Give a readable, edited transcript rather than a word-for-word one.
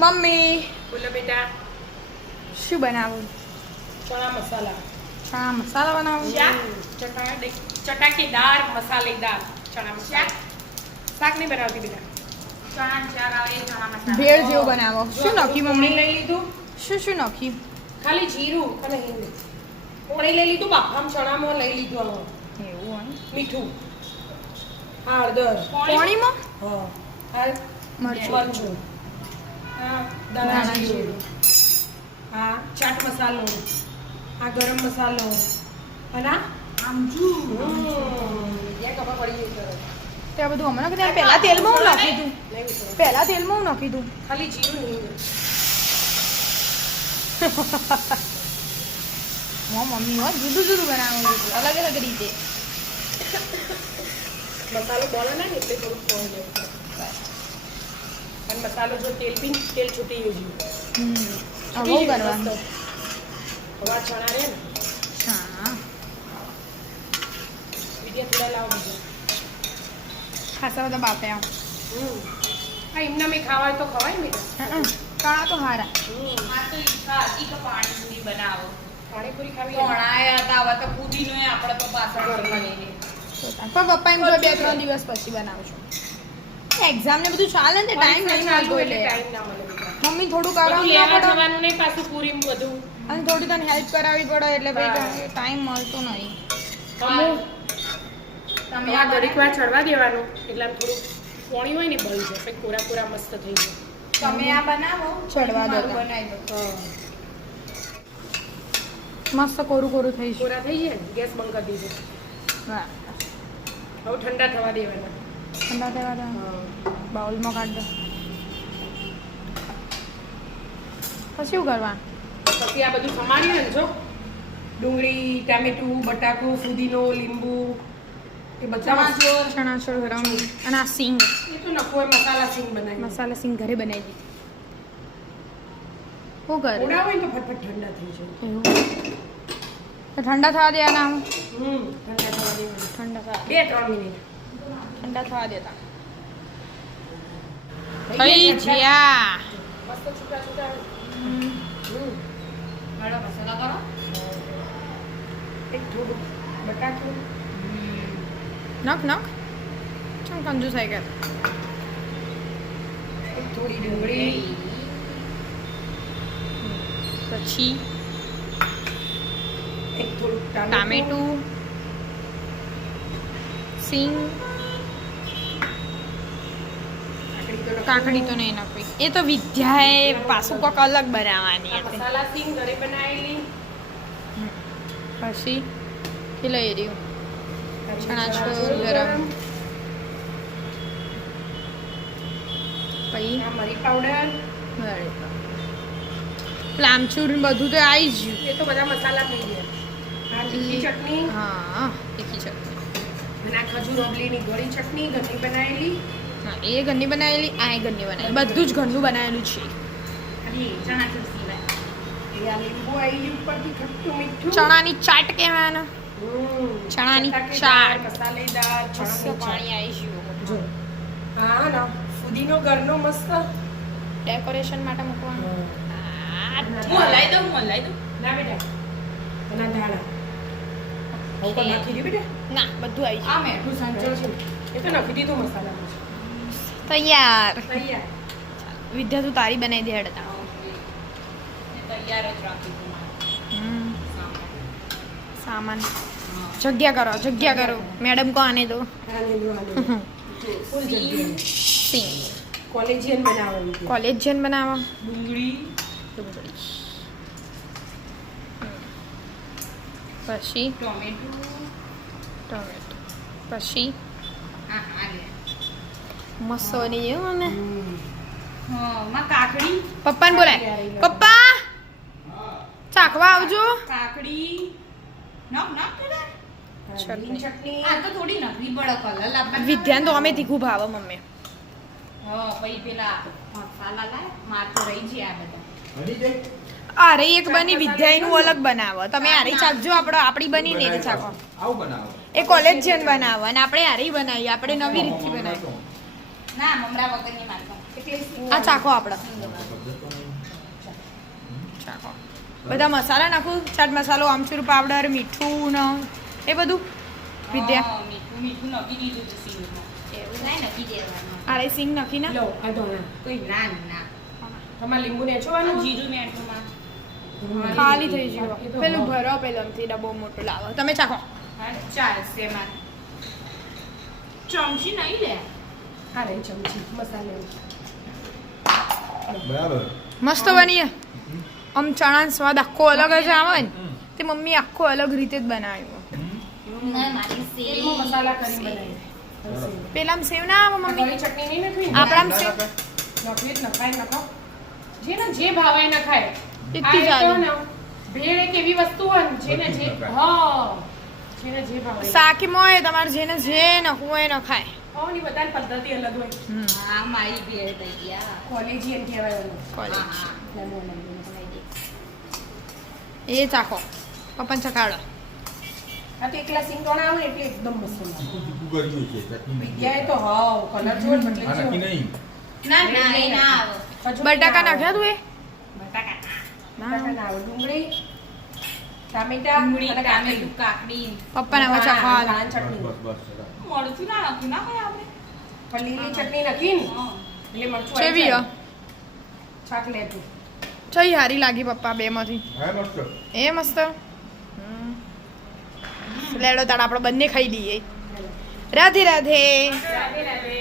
Mummy બોલો બેટા. શું બનાવું? ચણા મસાલા. ચણા મસાલા બનાવું? ચટાકેદાર મસાલેદાર ચણા મસાલા. શાક નહીં બનાવતી બેટા. ભેળ જેવું બનાવો. શું નાખ્યું પાણી મમ્મી? લઈ લીધું. શું નાખ્યું? ખાલી જીરું અને હિંગ. પાણી લઈ લીધું. બાફામ ચણામાં લઈ લીધું. એવું હોય મીઠું, હળદર, પાણીમાં હા મરચું. મરચું, ધાણા જીરું, હા ચાટ મસાલો, આ ગરમ મસાલો અને આમચૂર. ખબર પડી ગઈ તરત. તે આ બધું હમણાં કીધું પહેલા તેલમાં હું નાખી દઉં. પહેલા તેલમાં હું નાખી દઉં. ખાલી જીરું હિંગ. મમ્મી હો જુદું જુદું બનાવવું અલગ અલગ રીતે. મસાલો બોલે ને એટલે થોડુંક કોણ લે અને મસાલો જો તેલ છૂટી ગયું બહુ કરવાનું. હવા ચણા રે ને હા વિડિયા થોડા લાવો બીજા. ખાસા બધા બાફ્યા. હા એમના મેં ખાવા હોય તો ખવાય ને. કાળા તો હારા. પાણીપુરી બનાવો. પાણીપુરી ખાવી ભણાયા હતા હવે તો પુદીનો આપણે તો પાછળ પણ પપ્પા એમ તો 2-3 દિવસ પછી બનાવશું. એક્ઝામ ને બધું ચાલે ને ટાઈમ નહીં મળતો એટલે ટાઈમ ના મળે બેટા. મમ્મી થોડું બધું કરવાનું લેવા ના પડે જવાનું નહીં પાછું પૂરી બધું. અને થોડી તને હેલ્પ કરાવવી પડે એટલે ભાઈ ટાઈમ મળતો નહીં. તમે આ ઘડીક વાર ચડવા દેવાનું એટલે આમ થોડું પોણી હોય ને બળી જાય પછી કોરા કોરા મસ્ત થઈ જાય. તમે આ બનાવો ચડવા દો. બનાવી દો. મસ્ત કોરું કોરું થઈ છે. કોરા થઈ જાય ને ગેસ બંધ કરી દીધો. હા હવે ઠંડા થવા દેવાના. ઠંડા થવા દો. બાઉલમાં કાઢ દો. પછી શું કરવા? પછી આ બધું સમારીએ ને જો ડુંગળી, ટામેટું, બટાકું, ફુદીનો, લીંબુ એ બધા ચણાચોળ ગરમ અને આ સિંગ એ તો નખો હોય મસાલા સિંગ બનાવી. મસાલા સિંગ ઘરે બનાવી દીધી. શું કરે? થોડા હોય ને તો ફટફટ ઠંડા થઈ જાય. એવું તો ઠંડા થવા દેવાના. ઠંડા થવા દેવાના. ઠંડા થવા 2-3 મિનિટ. ઠંડા થવા દેતા. થઈ થઈ ગયા જ્યા. મસ્ત છૂટા છૂટા. ગળો મસાલા કરો. એક થોડું બટાકું. નખ ચમ કંજૂસ આવી ગયા. એક થોડી ડુંગળી. પછી એક થોડું ટામેટું, સિંગ, કાકડી તો નહીં નાખવી. એ તો વિદ્યાએ પાછું કોક અલગ બનાવવાની હતી. મસાલા સિંગ ઘરે બનાવેલી. પછી કે લઈ રહ્યું ચણાચોળ ગરમ. પછી આ મરી પાવડર. પ્લામચૂર બધું તો આવી જ ગયું. એ તો બધા મસાલા થઈ ગયા. આ તીખી ચટણી. હા તીખી ચટણી. અને આ ખજૂર ઓબલીની ગળી ચટણી ઘરની બનાવેલી. હા એ ઘરની બનાવેલી, આ ઘરની બનાવેલી, બધું જ ઘરનું બનાવેલું છે. ચણાચૂર સિવાય. એ આ લીંબુ આવી ઉપરથી ખટ્ટું મીઠું. ચણાની ચાટ કહેવાના. ચણાની ચાટ. મસાલેદાર મસ્ત ચણાની પાણી આવી ચાટ. ગયું. જો હા ના ફુદીનો ઘરનો મસ્ત. ડેકોરેશન માટે મૂકવાનું. મોલાઈ દઉં ના બેટા અને ધાણા હવે પણ નાખી દે બેટા. ના બધું આવી આ મેઠું સંચળ છે. એ તો નાખી દીધું મસાલામાં. ગયું. તૈયાર. તૈયાર. વિદ્યા તું તારી બનાવી દે હેડતા. તૈયાર જ રાખી દઉં. સામાન જગ્યા કરો મેડમ કો આને દો. આને દો ફૂલ જગ્યા. સિંગ કોલેજિયન બનાવવાનું છે. કોલેજિયન બનાવવા. ડુંગળી. પછી ટોમેટું. ટોમેટો. પછી હા લે. મસ્ત બની ગયું ને. હા માં કાકડી. પપ્પાને બોલાય. પપ્પા ચાખવા આવજો. કાકડી. નખ લીલી ચટણી. આ તો થોડી નખવી પડે કલર લાવવા. વિદ્યાને તો અમે તીખું ભાવે મમ્મી. હા પછી પેલા મસાલા લાય માર તો રહી ગયા આ બધા. અરે એક બની વિદ્યાનું અલગ બનાવો. તમે આરે ચાખજો, આપણી બની ને ચાખો. આવું બનાવો. એ કોલેજિયન બનાવો અને આપણે આરે બનાવીએ. આપણે નવી રીતથી બનાવીએ. ના મમરા વગરની મારતો. આ ચાખો આપણે. બધા મસાલા નાખું, ચાટ મસાલો, આમચૂર પાવડર, મીઠું ને એ બધું. વિદ્યા હા, મીઠું નાખી દીધું હતું સીંગમાં. એવું નહીં નાખી દેવાનું. આરે સિંગ નાખીને લો આ ધોણા કોઈ ના ના. તમારે લીંબુ નેચવાનું જીરું મેઠુંમાં. ખાલી થઈ ગયો. પેલું ભરો પેલાથી ડબ્બો મોટો લાવો. તમે ચાખો. હા, ચાલશે મારે. ચમચી નહીં લે. હા રે ચમચી મસાલા બરાબર મસ્ત બની છે. આમ ચણાનો સ્વાદ આખો અલગ જ આવે ને તે મમ્મી આખો અલગ રીતે જ બનાવ્યો. ના, મારી તેલમાં મસાલા કરી બનાવી પેલામાં સેવ ના આવે મમ્મી, ઘણી ચટણી નહીં નાખવી ને? આપણામાં સેવ નાખવી જ નખાય નખો જેને જે ભાવે એ નખાય એટલી જ આ આવે. કહો ને, ભેળ એક એવી વસ્તુ હોય ને જેને જે હા જેને જે ભાવે શાકીમાં હોય તમારે જેને જે નખવું હોય એ નખાય. હા ની બધાની પદ્ધતિ અલગ હોય હા, મારી ભેળ થઈ ગયા. કોલેજી એમ કહેવાય ઓલું. કોલેજ હા, લેમન લેમન. એ ચાખો પપ્પાને ચખાડો. આ તો એકલા સિંગોણા આવે ને એટલે એકદમ મસ્ત લાગે. તીખું કર્યું છે ચટણી વિદ્યાએ તો હા કલર જોવો ને આ નક્કી બદલી નહીં ના ના એ ના આવે. બટાકા નાખ્યા તું એ બટાકા ના. બટાકા ના આવે. ડુંગળી ટામેટા ડુંગળી, અને ટામેટું, કાકડી. પપ્પાને હવે ચખાડો. કાન ચટણી બસ બસ સરસ. મરચું ના નાખ્યું ના હોય આપણે. પણ લીલી ચટણી નાખી ને હા. એટલે મરચું કેવી આવી જાય. શાક લેતું ચઈ હારી લાગી પપ્પા બે માંથી. હા મસ્ત એ મસ્ત. લેડો તાણ આપણે બંને ખાઈ લઈએ. રાધે રાધે. રાધે રાધે.